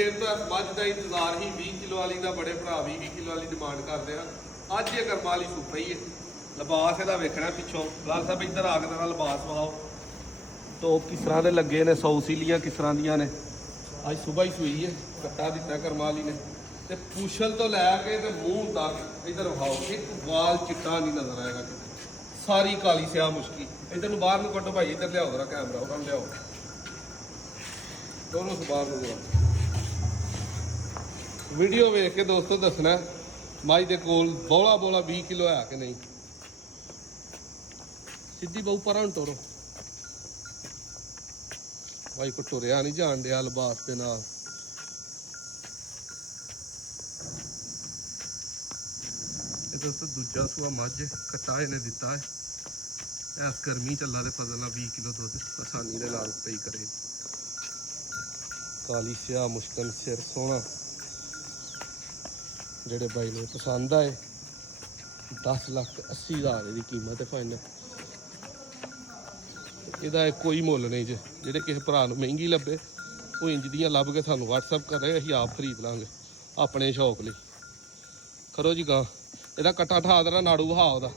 ਦੇਰ ਤੋਂ ਇਸ ਮੱਝ ਦਾ ਇੰਤਜ਼ਾਰ ਹੀ 20 ਕਿਲੋ ਵਾਲੀ ਦਾ, ਬੜੇ ਭਰਾ 20 ਕਿਲੋ ਵਾਲੀ ਡਿਮਾਂਡ ਕਰਦੇ ਆ। ਅੱਜ ਇਹ ਕਰਮ ਵਾਲੀ ਸੁੱਪ ਹੀ ਹੈ। ਲਿਬਾਸ ਇਹਦਾ ਵੇਖਣਾ ਪਿੱਛੋਂ। ਲਾਲ ਸਾਹਿਬ ਇੱਧਰ ਆ ਕੇ ਤੇਰਾ ਲਿਬਾਸ ਵਿਖਾਓ। ਟੋਪ ਕਿਸ ਤਰ੍ਹਾਂ ਦੇ ਲੱਗੇ ਨੇ, 100 ਸੀਲੀਆਂ ਕਿਸ ਤਰ੍ਹਾਂ ਦੀਆਂ ਨੇ। ਅੱਜ ਸਵੇਰ ਹੀ ਸੂਈ ਹੈ, ਕੱਟਾ ਦਿੱਤਾ ਕਰਮ ਵਾਲੀ ਨੇ। ਤੇ ਪੁਛਲ ਤੋਂ ਲੈ ਕੇ ਤੇ ਮੂੰਹ ਤੱਕ ਇੱਧਰ ਵਿਖਾਓ, ਇੱਕ ਵਾਲ ਚਿੱਟਾ ਨਹੀਂ ਨਜ਼ਰ ਆਏਗਾ ਕਿਤੇ। ਸਾਰੀ ਕਾਲੀ ਸਿਆਹ ਮੁਸ਼ਕੀ। ਇੱਧਰ ਨੂੰ ਬਾਹਰ ਨੂੰ ਕੱਢੋ ਭਾਈ, ਇੱਧਰ ਲਿਆਓ ਜਰਾ ਕੈਮਰਾ, ਉਹਨਾਂ ਨੂੰ ਲਿਆਓ ਦੋਨੋਂ ਬਾਹਰ ਨੂੰ ਲਿਆਓ। ਵੀਡੀਓ ਵੇਖ ਕੇ ਦੋਸਤੋ ਦੱਸਣਾ ਮੱਝ ਦੇ ਕੋਲ ਬੋਲਾ 20 ਕਿਲੋ ਹੈ ਕਿ ਨਹੀਂ। ਸਿੱਧੀ ਬਹੁ ਪਰਾਂ ਨੂੰ ਤੋਰੋ ਭਾਈ, ਕੋ ਟੁਰਿਆ ਨਹੀਂ ਜਾਣ ਡਿਆ ਲਿਬਾਸ ਦੇ ਨਾਲ। ਇਹ ਦੋਸਤੋ ਦੂਜਾ ਸੂਆ ਮੱਝ ਕੱਟਾ ਇਹਨੇ ਦਿੱਤਾ ਹੈ। ਇਸ ਗਰਮੀ ਚੱਲਾ ਦੇ ਫਸਲ ਨਾਲ 20 ਕਿਲੋ ਦੁੱਧ ਆਸਾਨੀ ਦੇ ਨਾਲ ਪਈ ਕਰੇ। ਕਾਲੀ ਸਿਆਹ ਮੁਸ਼ਕਲ, ਸਿਰ ਸੋਹਣਾ। ਜਿਹੜੇ ਬਾਈ ਨੂੰ ਪਸੰਦ ਆਏ 10,80,000 ਇਹਦੀ ਕੀਮਤ ਹੈ ਫਾਈਨਲ। ਇਹਦਾ ਕੋਈ ਮੁੱਲ ਨਹੀਂ ਜੇ। ਜਿਹੜੇ ਕਿਸੇ ਭਰਾ ਨੂੰ ਮਹਿੰਗੀ ਲੱਭੇ ਉਹ ਇੰਜ ਦੀਆਂ ਲੱਭ ਕੇ ਸਾਨੂੰ WhatsApp ਕਰੇ, ਅਸੀਂ ਆਪ ਖਰੀਦ ਲਾਂਗੇ ਆਪਣੇ ਸ਼ੌਕ ਲਈ। ਕਰੋ ਜੀ ਗਾਂ। ਇਹਦਾ ਕੱਟਾ ਠਾ ਦੇਣਾ, ਨਾੜੂ ਵਹਾ ਉਹਦਾ।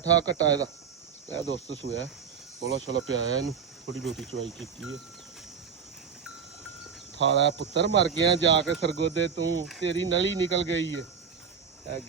ਠਾ ਕੱਟਾ ਇਹਦਾ। ਇਹ ਦੋਸਤ ਸੂਇਆ ਬੋਲਾ ਛੋਲਾ ਪਿਆਇਆ ਇਹਨੂੰ, ਥੋੜੀ ਬਹੁਤੀ ਚਵਾਈ ਕੀਤੀ ਹੈ। ਥਾਲਾ ਪੁੱਤਰ ਮਰ ਗਿਆ ਜਾ ਕੇ ਸਰਗੋਦੇ ਤੂੰ, ਤੇਰੀ ਨਲੀ ਨਿਕਲ ਗਈ ਹੈ। ਇਹ